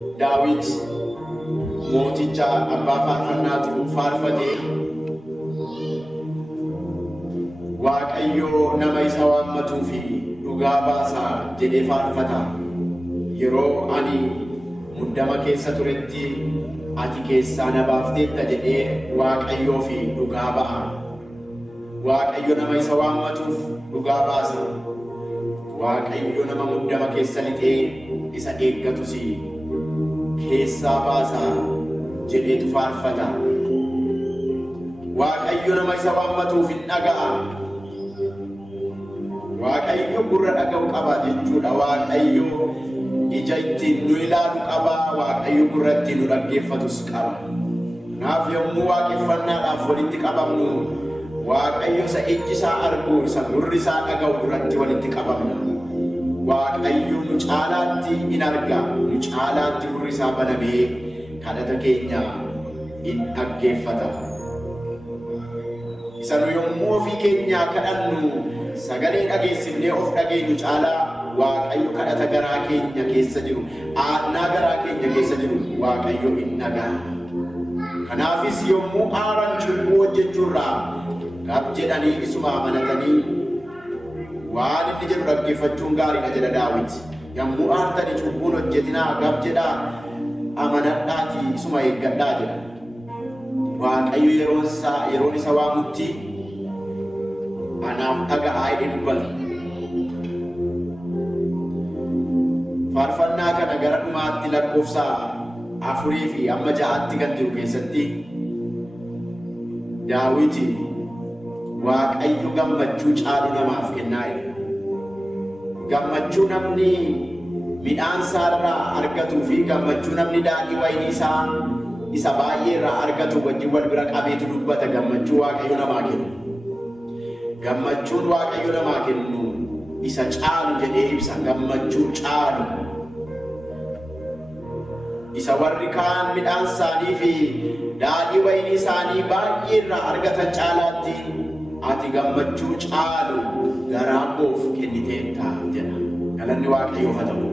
Daawit mooticha abbaa faarfannaatu faarfate Waaqayyo nama isa waammatuu fi dhugaa baasaa jedhee faarfata. Yeroo ani muddama keessa turetti ati keessaa na baafteetta jedhee Waaqayyoo fi dhugaa ba'a. Waaqayyo nama isa waammatuuf dhugaa baasa. Waaqayyo nama muddama keessa lixee isa eeggatus keessaa baasaa jedheetu faarfata. Waaqayyo nama isa waammatuuf hin dhaga'a. Waaqayyo gurra dhaga'u qaba jechuudha. Waaqayyo ija ittiin nu ilaalu qaba. Waaqayyo gurra ittiin nu dhaggeeffatus qaba. Kanaaf yommuu waaqeffannaadhaaf walitti qabamnu Waaqayyo isa ijji isaa argu, isa gurri isaa dhaga'u duratti walitti qabamna. Waaqayyo nu caalaatti in arga, nu caalaatti gurri isaa banamee kadhata keenya in dhaggeeffata. Isa nu yommuu ofii keenyaa kadhannu sagalee dhageessifnee of dhageenyu caalaa Waaqayyo kadhata garaa keenya keessa jiru, aannaa garaa keenya keessa jiru Waaqayyo in dhaga'a. Kanaafis yommuu aaran cubbuu hojjechuurraa gab jedhanii isuma amanatanii waan inni jedhu dhaggeeffachuun gaariidha jedha Daawit. Yommuu aartanii cubbuun hojjetinaa gab jedhaa amanadhaatii isuma eeggadhaa jedha. Waaqayyo yeroon isa waamutti anaaf dhaga'aa jedhee dubbata. Faarfannaa kana gara dhumaatti lakkoofsa 4 fi 6 kan jiru keessatti Daawit Waaqayyo gammachuu caalu namaaf kennaa jedha. Gammachuu namni midhaan isaarraa argatuu fi gammachuu namni daadhii wayinii isaa isa baay'ee irraa argatu wajjin wal bira qabeetu dubbata. Gammachuu Waaqayyo namaa kennu. Gammachuun Waaqayyo namaa kennu isa caalu jedhee ibsa. Gammachuu caalu isa warri kaan midhaan isaanii fi daadhii wayinii isaanii baay'ee irraa argatan caalaatti ati gammachuu caalu garaa koof kenniteetta jedha. Galanni Waaqayyoof haa ta'u.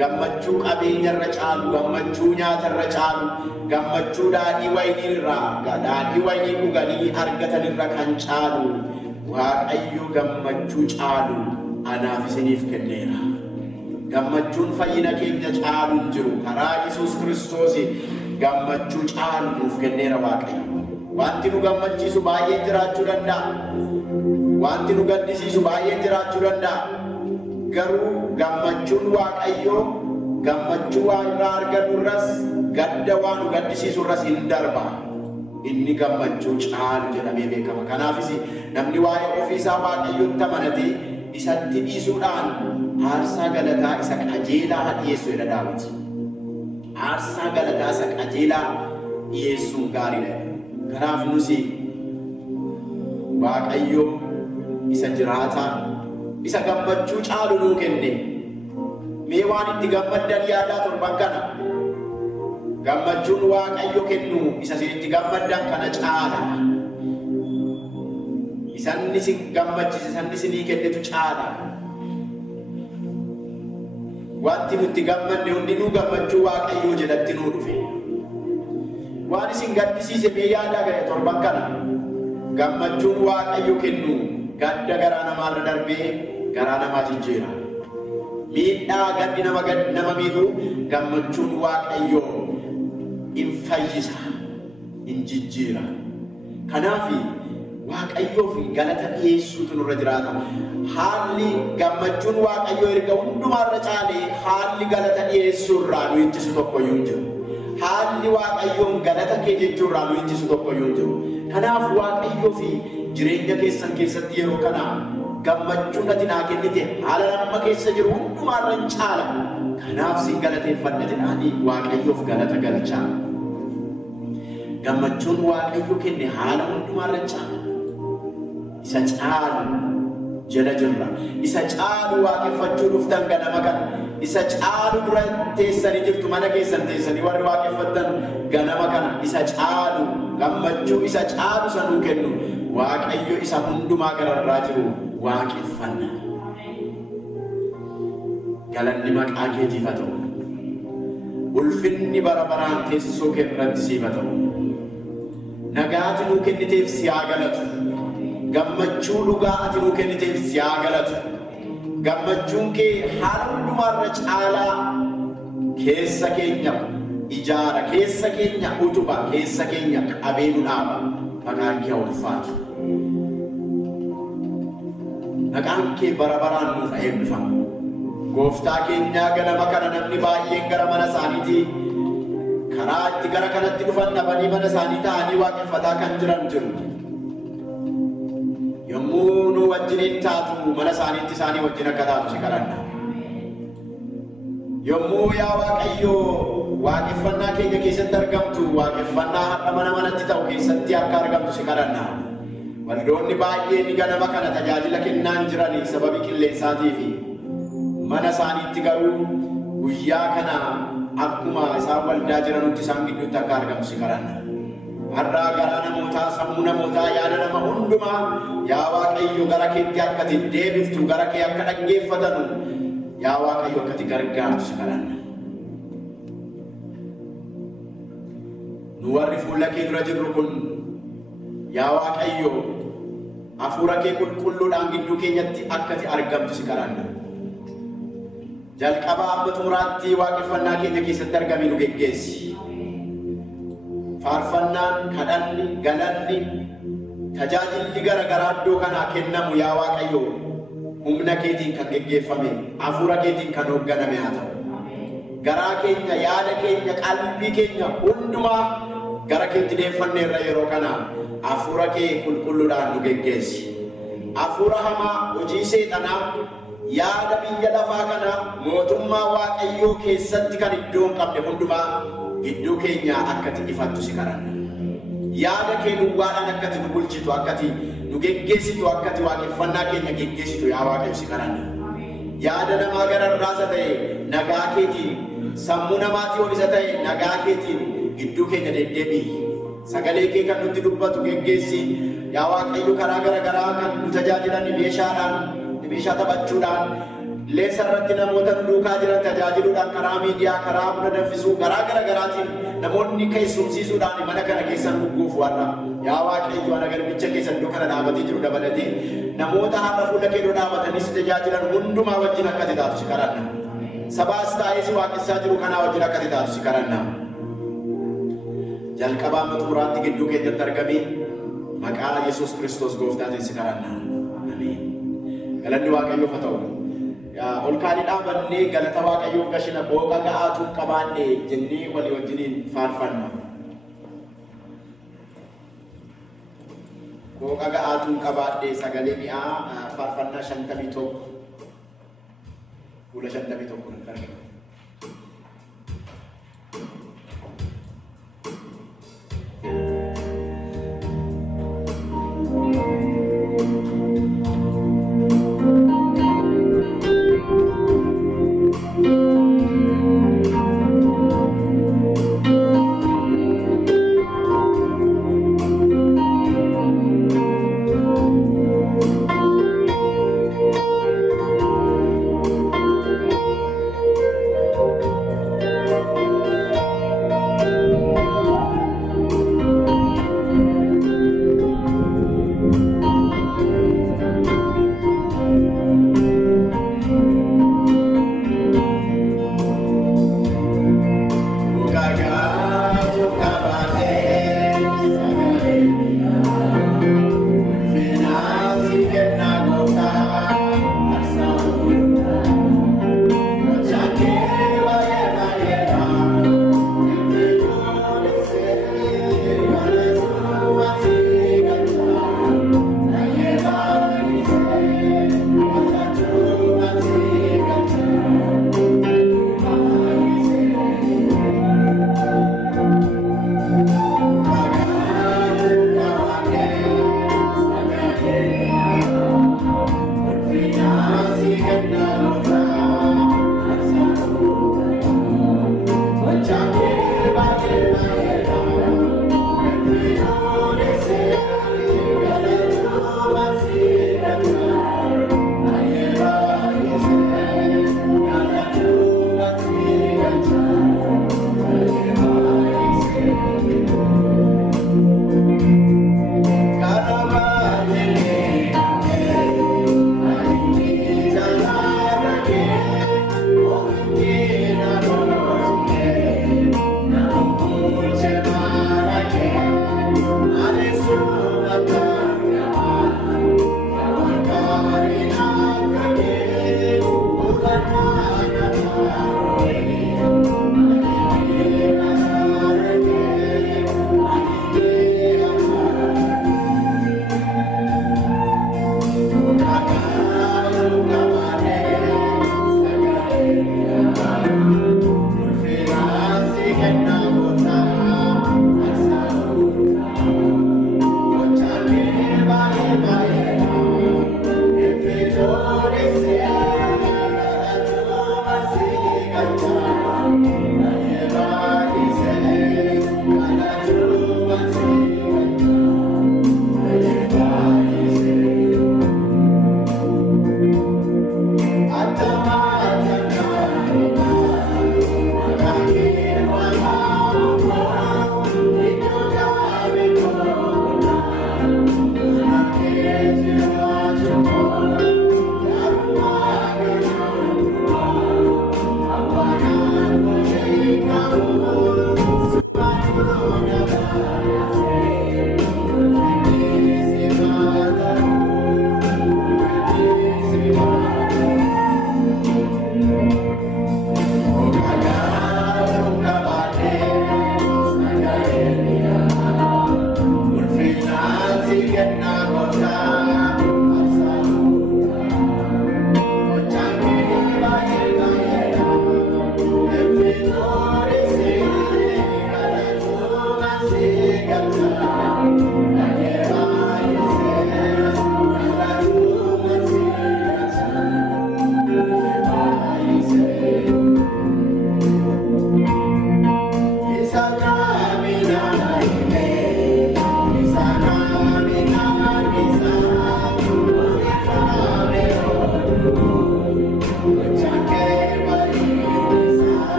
Gammachuu qabeenyarra caalu, gammachuu nyaatarra caalu, gammachuu daadhii wayinii dhuganii argatanirra kan caalu Waaqayyo gammachuu caalu anaaf isiniif kenneera. Gammachuun fayyina keenya caalu hin jiru. Karaa Yesuus Kiristoos gammachuu caalu nuuf kenneera Waaqayyo. Wanti nu gammachiisu baay'een jiraachuu danda'a. Wanti nu gaddisiisu baay'een jiraachuu danda'a. Garuu gammachuun Waaqayyoo gammachuu waan irraa argannu irras gadda waan nu gaddisiisu irras hin darba. Inni gammachuu caalu jedhamee beekama. Kanaafis namni waa'ee ofiisaa Waaqayyotti amanatee isatti dhiisuudhaan aarsaa galataa isa qajeelaa dhiyeessu jedha Daawit. Aarsaa galataa isa qajeelaa dhiyeessuun gaariidha. Kanaaf nusi Waaqayyo isa jiraataa isa gammachuu caalu nuu kenne. Mee waan itti gammaddan yaadaa torban kana. Gammachuun Waaqayyo kennu isa isinitti gammaddan kana caala. Isanni isin gammachiise, isanni isinii kennetu caala. Wanti nutti gammanne hundinuu gammachuu Waaqayyoo jedhatti nuu dhufe. Waan isin gaddisiise mee yaadaa ga'e torban kana. Gammachuun Waaqayyo kennu gadda garaa namaarra darbee garaa namaa jijjiira. Miidhaa gaddi nama miidhu gammachuun Waaqayyo in fayyisa, in jijjiira. Kanaaf Waaqayyoof galata dhiyeessuutu nurra jiraata. Haalli gammachuun Waaqayyo erga hundumaarra caalee haalli galata dhiyeessuurraa nu ittisu tokkoyyuu hin jiru. Haalli Waaqayyoon galata kee jechuurraa nu ittisu tokkoyyuu hin jiru. Kanaaf Waaqayyoo fi jireenya keessan keessatti yeroo kana gammachuun ati naa kennite haala nama keessa jiru hundumaarra hin caala. Kanaaf si galateeffadha jedhaanii Waaqayyoof galata galchaa. Gammachuun Waaqayyo kenne haala hundumaarra hin caala. Isa caalu jala jirra. Isa caalu waaqeffachuu dhuftan ganama kana. Isa caalu dura teessanii jirtu mana keessan teessanii warri waaqeffattan ganama kana. Isa caalu gammachuu isa caalu sanuu kennu Waaqayyo isa hundumaa gararraa jiru waaqeffanna. Galanni maqaa keetiif haa ta'u. ulfinni bara baraan teessoo kee irratti siif haa ta'u. Nagaati nuu kenniteef si haa galatu. Gammachuu dhugaa ati nuu kenniteef si haa galatu. Gammachuun kee haala hundumaarra caalaa keessa keenya ijaara, keessa keenya utuba, keessa keenya qabee nu dhaaba. Maqaan kee haa ulfaatu. Maqaan kee bara baraan nuuf haa eebbifamu. Gooftaa keenyaa ganama kana namni baay'een gara mana isaaniitii karaa itti gara kanatti dhufan dhabanii mana isaanii ta'anii waaqeffataa kan jiran jiru. Yommuu nu wajjiniin taatu mana isaaniitti isaanii wajjin akka taatu si kadhanna. Yommuu yaa Waaqayyoo waaqeffannaa keenya keessatti argamtu, waaqeffannaa har'a mana manatti ta'u keessatti akka argamtu si kadhanna. Waldoonni baay'een ganama kana tajaajila kennaan jiranii sababii qilleensaatii fi mana isaaniitti garuu guyyaa kana akkuma isaan waldaa jiranutti isaan gidduutti akka argamu si kadhanna. Har'aa garaa namootaa, sammuu namootaa, yaada nama hundumaa yaa Waaqayyo gara keetti akka ati deebiftu, gara kee akka dhaggeeffatanu yaa Waaqayyo akka ati gargaartu si kadhanna. Nu warri fuula kee dura jirru kun yaa Waaqayyo hafuura kee qulqulluudhaan gidduu keenyatti akka ati argamtu si kadhanna. Jalqabaa amma xumuraatti waaqeffannaa keenya keessatti argamii nu geggeessi. Faarfannaan, kadhanni, galanni, tajaajilli garagaraa iddoo kanaa kennamu yaa Waaqayyo humna keetiin kan geggeeffame, hafuura keetiin kan hoogganame haa ta'u. Garaa keenya, yaada keenya, qalbii keenya hundumaa gara keetti deeffanneerra yeroo kana hafuura kee qulqulluudhaan nu geggeessi. Hafuura hamaa, hojii seexanaa, yaada biyya lafaa kana mootummaa Waaqayyoo keessatti kan iddoo hin qabne hundumaa gidduu keenya akkati ifattu si kadhanna. Yaada kee duwwaadhaan akkati nu bulchitu, akkati nu geggeessitu, akkati waaqeffannaa keenya geggeessitu yaa Waaqayyo si kadhanna. Yaada namaa gararraasa ta'e nagaa keetiin, sammuu namaatii ol isa ta'e nagaa keetiin gidduu keenya deddeebi'i. Sagalee kee kan nutti dubbatu geggeessi yaa Waaqayyo karaa garagaraa kan nu tajaajilan meeshaadhaan, meeshaa taphachuudhaan, leessa irratti namoota nu duukaa jiran tajaajiluudhaan, karaa miidiyaa, karaa buna danfisuu, karaa garagaraatiin namoonni keessumsiisuudhaan mana kana keessan gugguuf warra yaa Waaqayyo ana garbicha keessan iddoo kana dhaabatee jiru dabalatee namoota har'a fuula kee dura dhaabatanii si tajaajilan hundumaa wajjin akka ati taatu si kadhanna. Sabaas taa'ee si waaqessaa jiru kanaa wajjin akka ati taatu si kadhanna. Jalqabaa amma xumuraatti gidduu keenyatti argamii maqaa Yesuus Kiristoos gooftaatiin si kadhanna. Ameen. Galanni Waaqayyoof haa ta'u. Ol kaanii dhaabannee galata Waaqayyoof gashina qooqa ga'aatu qabaanne jennee walii wajjiniin faarfanna. Qooqa ga'aatu qabaadhe sagalee mi'aa faarfannaa 51 fuula 51 nan argina.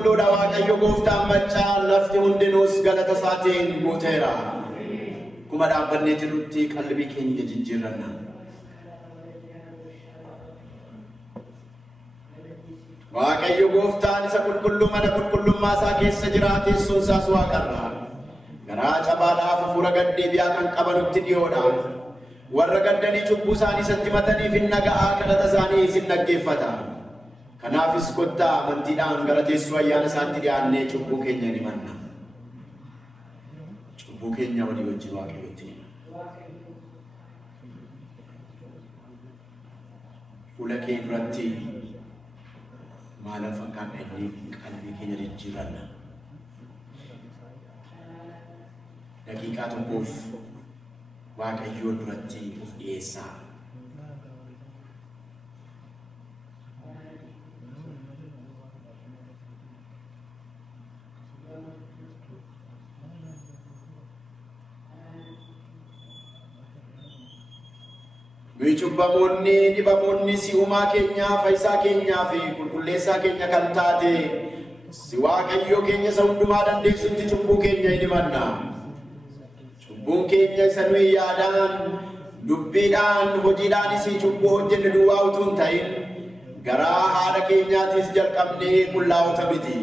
qulqulluudha Waaqayyo gooftaan maccaan lafti hundinuus galata isaatiin guuteera. Kuma dhaabbannee jirrutti qalbii keenya jijjiirranna. Waaqayyo gooftaan isa qulqulluu mana qulqullummaa isaa keessa jiraate teessoon isaas waaqarra. Garaa cabaadhaaf hafuura gaddeebi'aa kan qabanutti dhiyoodha. Warra gaddanii cubbuu isaanii isatti mataniif hin naga'aa kadhata isaanii isin dhaggeeffata. Kanaafis kottaa amantiidhaan gara teessoo ayyaana isaatti dhiyaannee cubbuu keenya ni himanna. Cubbuu keenya walii wajjin Waaqayyotti himna. Fuula kee duratti maalan fakkaanna inni qalbii keenya jijjiirranna. Daqiiqaa tokkoof Waaqayyoon duratti of dhiyeessaa. Nuyi cubbamoonni dhibamoonni si uumaa keenyaa fayyisaa keenyaa fi qulqulleessaa keenya kan taate si Waaqayyo keenya isa hundumaa dandeessutti cubbuu keenya hin himanna. Cubbuun keenya isa nuyi yaadaan dubbiidhaan hojiidhaanis cubbuu hojjenne duwwaa utuu hin ta'in garaa haadha keenyaatis jalqabnee qullaa'ota miti.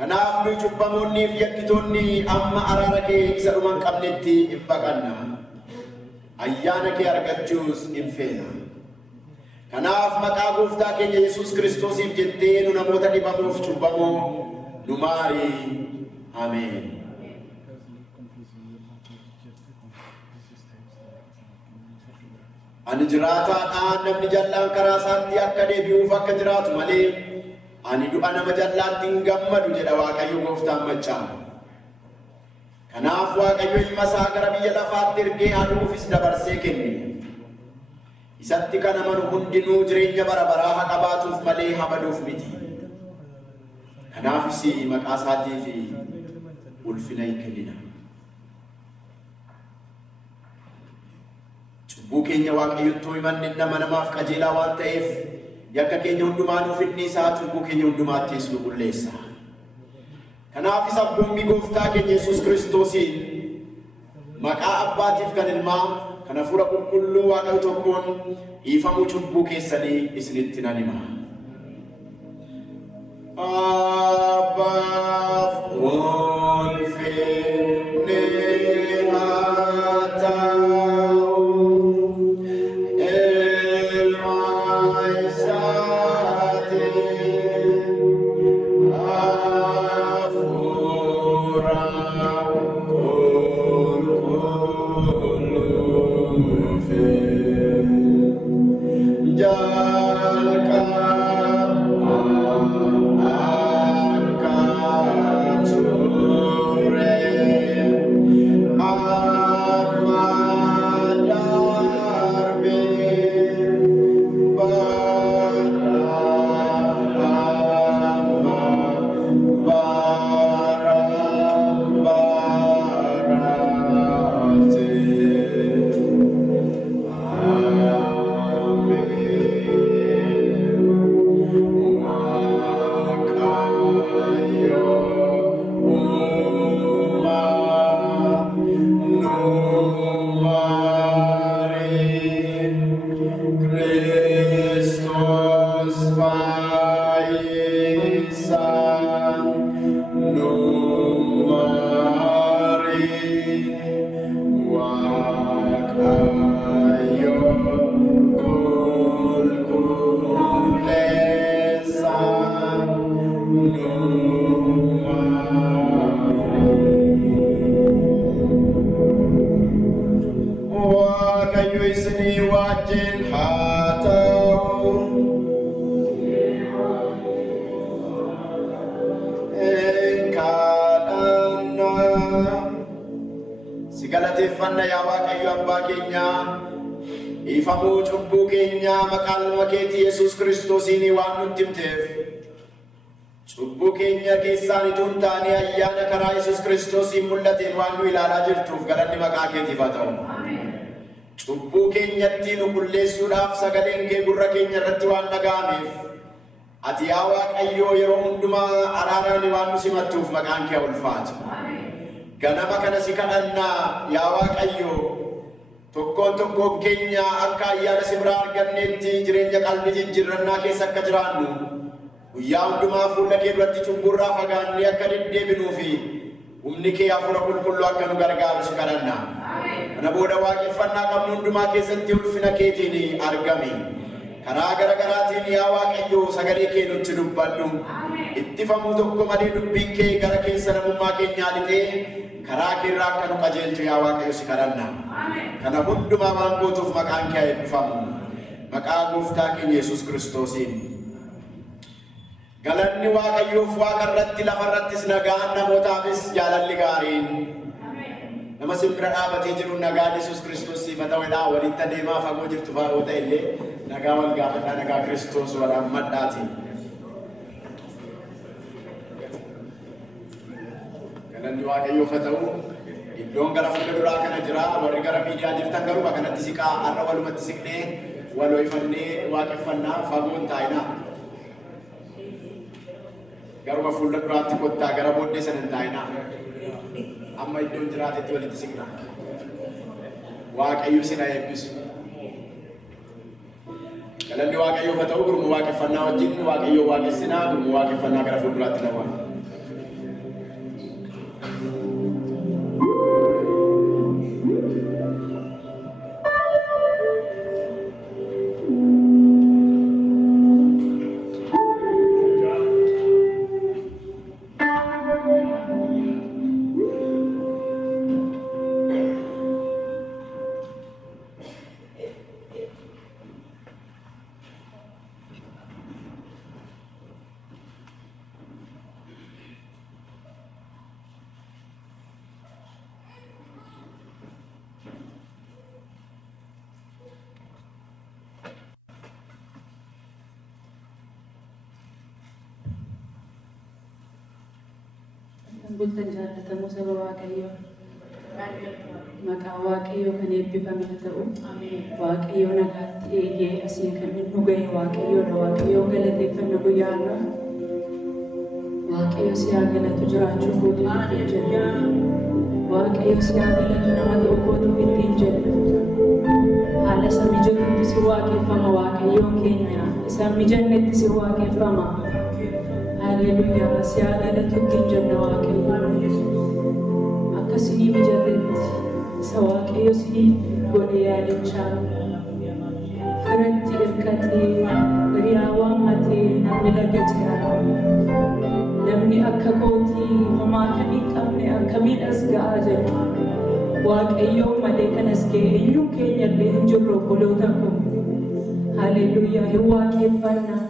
Kanaaf nuyi cubbamoonnii fi yakkitoonni amma araara kee isa dhuma hin qabnetti baqanna. Ayyaana kee argachuus hin feena. Kanaaf maqaa gooftaa keenya Yesuus Kiristoosiif jettee nu namoota dhibamuuf cubbamoo nu maari. Ameen. Ani jiraataadhaan namni jallaan karaa isaatti akka deebi'uuf akka jiraatu malee ani du'a nama jallaatti hin gammadu jedha Waaqayyo gooftaan maccaa. Kanaaf Waaqayyo ilma isaa gara biyya lafaatti ergee aduufis dabarsee kenne. Isatti kan amanu hundinuu jireenya bara baraa haa qabaatuuf malee habaduuf miti. Kanaafis maqaa isaatiif ulfina hin kennina. Cubbuu keenya Waaqayyotti himanne nama namaaf qajeelaa waan ta'eef yakka keenya hundumaa nuuf inni isaa cubbuu keenya hundumaattis nu qulleessa. Kanaafis abboommi gooftaa keenya Yesuus Kiristoosiin maqaa abbaatiif kan ilmaa kan hafuura qulqulluu Waaqayyo tokkoon dhiifamuu cubbuu keessanii isinitti nan hima. Abbaaf ulfinni haa ta'u ilma isaatiin hafuura qulqulluufiin jalqaba akka ture amma darbee yaa Waaqayyo abbaa keenya ifamuu cubbuu keenya maqaan keetii Yesuus Kiristoosiin waan nutti himteef cubbuu keenya keessaan ituun taane ayyaana karaa Yesuus Kiristoosiin mul'ateen waan nu ilaalaa jirtuuf galanni maqaa keetiif haa ta'u. Cubbuu keenyatti nu qulleessuudhaaf sagaleen kee gurra keenya irratti waan dhaga'ameef ati yaa Waaqayyoo yeroo hundumaa araaraan waan nu simattuuf maqaan kee ulfaatu. Ganama kana si kadhannaa yaa Waaqayyoo tokkoon keenya akka ayyaana si biraa arganneetti jireenya qalbii jijjiirrannaa keessa akka jiraannu guyyaa hundumaa fuula kee duratti cubburraa fagaannee akka deddeebinuu fi humni kee hafuura qulqulluu akka nu gargaaru si kadhannaa. Kana booda waaqeffannaa qabnu hundumaa keessatti ulfina keetiin argami. Karaa garaagaraatiin yaa Waaqayyoo sagalee kee nutti dubbadhu. Ittifamuu tokko malee dubbiin kee gara keessa namummaa keenyaa lixee karaa keerraa akka nu qajeelchu yaa Waaqayyo si kadhannaa. Kana hundumaa waan gootuuf maqaan kee eebbifamu. Maqaa gooftaa keenya Yesuus Kiristoosiin. Galanni Waaqayyoof waaqa irratti lafa irrattis nagaan namootaafis jaalalli gaariin. Nama simbira dhaabatee jiru nagaan Yesuus Kiristoos siif haa ta'u. Walitti adeemaa fagoo jirtu fa'aa ta'e illee nagaa wal gaafadhaa nagaa Kiristoos walaammadhaati. Galanni Waaqayyoof haa ta'u. Iddoon gara fuula duraa kana jira. Warri gara miidiyaa jirtan garuu kanatti siqaa har'a walumatti siqnee wal ho'ifannee waaqeffannaa fagoon taa'inaa. Garuma fuula duraatti kottaa gara booddee sana hin taa'inaa. Amma iddoon jiraatetti walitti siqnaa. Waaqayyo sina eebbisu. Galanni Waaqayyoof haa ta'u. Gurmuu waaqeffannaa wajjin Waaqayyo waaqessinaa. Gurmuu waaqeffannaa gara fuulduraatti nama. Bultan jaallatamoo saba Waaqayyoo. Maqaa Waaqayyoo kan eebbifame haa ta'u. Waaqayyoo nagaatti eegee asii kan nu ga'e Waaqayyoodha. Waaqayyoo galateeffanna guyyaa har'aa. Waaqayyo si haa galatu jiraachuu kootuuf ittiin jenna. Waaqayyo si haa galatu nama ta'uu kootuuf ittiin jenna. Haala isa mijatutti si waaqeffama Waaqayyoon keenya. Isa mijannetti si waaqeffama. Haleluyaa si haa galatu ittiin jenna Waaqayyo. Akka sinii mijatetti isa Waaqayyo sinii godhee yaadachaa. Firatti hirkatee hiriyaa waammatee namni laggateera. Namni akka kootii homaa kan hin qabne akkamiin as ga'aa jedha. Waaqayyoo malee kan as ga'e eenyuun keenya illee hin jirru obboloota koo. Haleluyaa hin waaqeffannaa.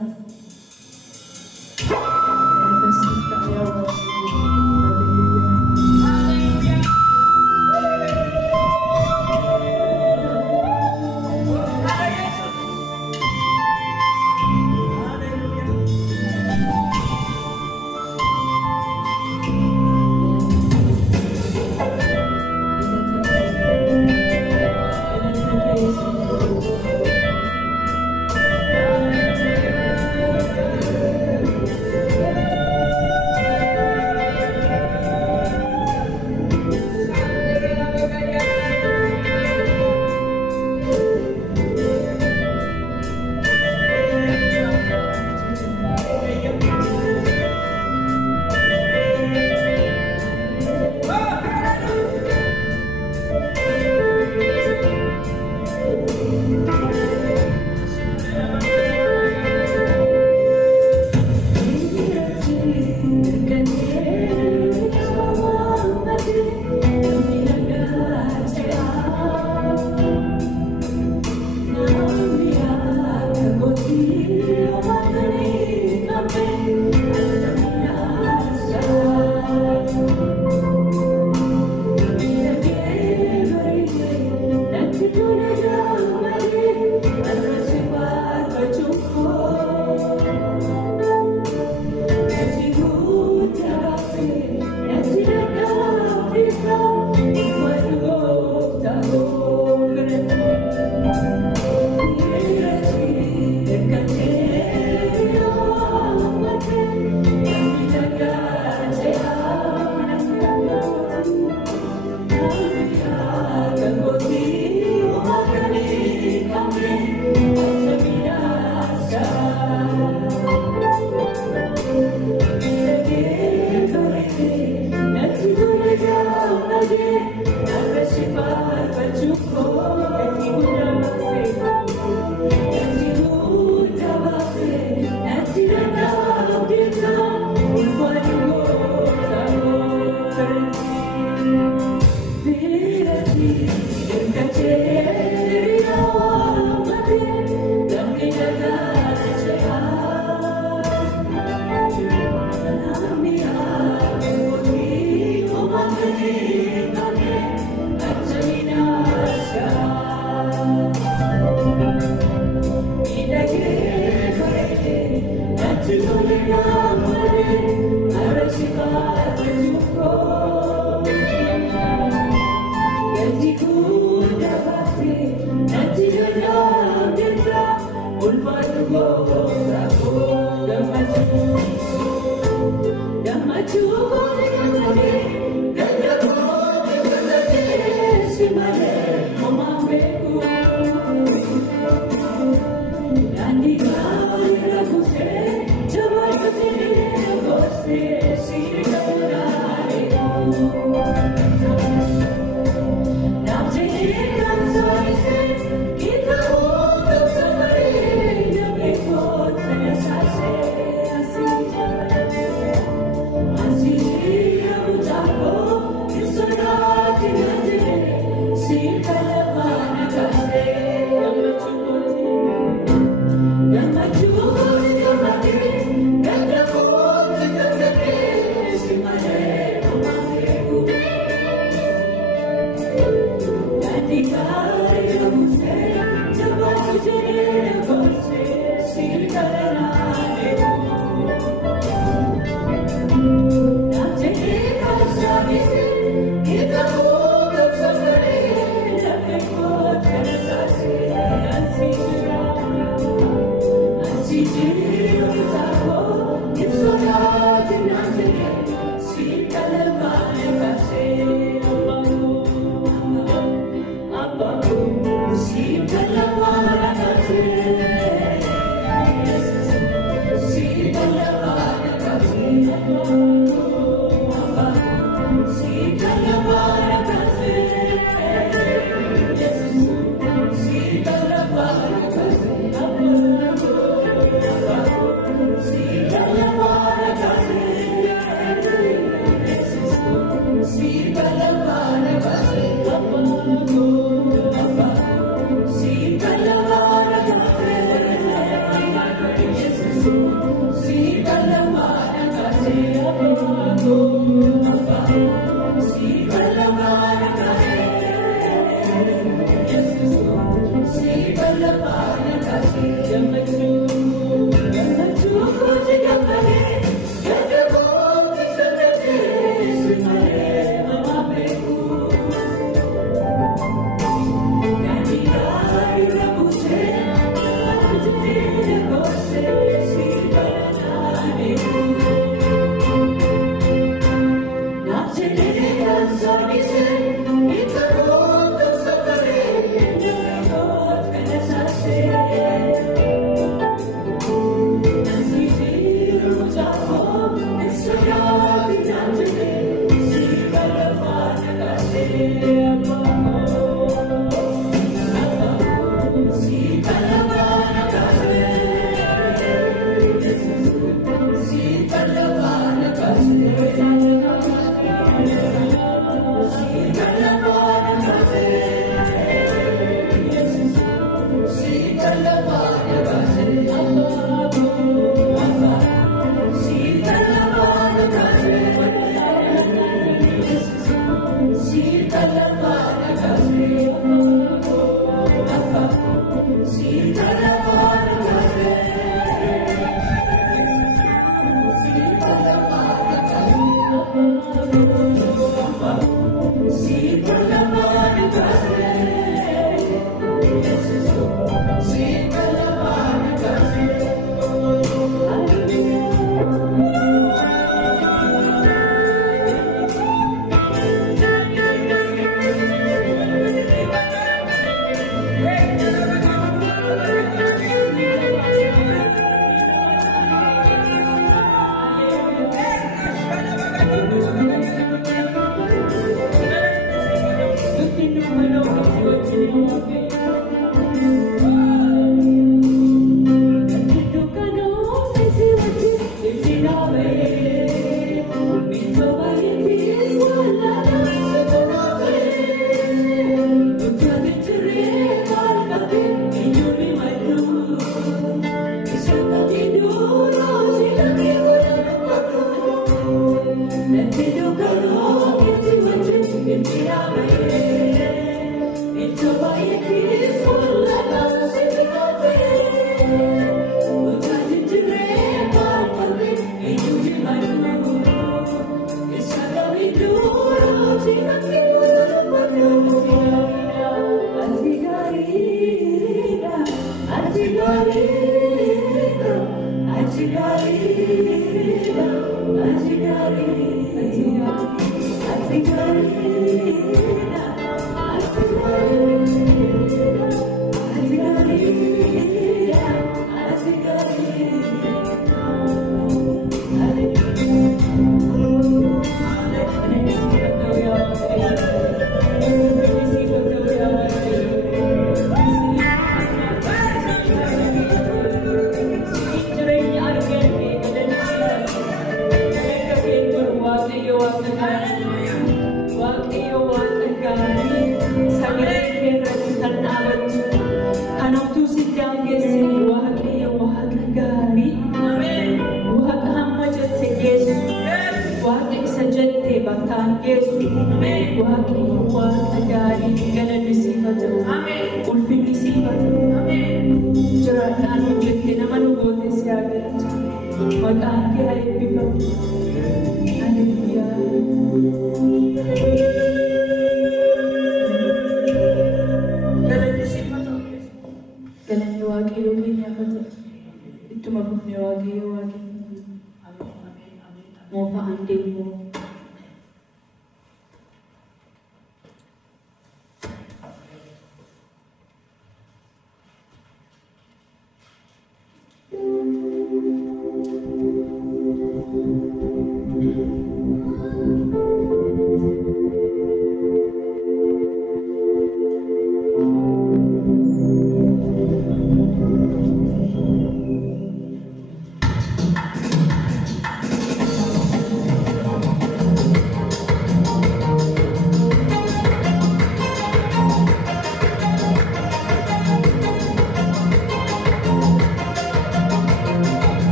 Everybody,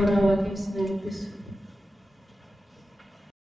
Ora Waaqayyo isin eebbisu.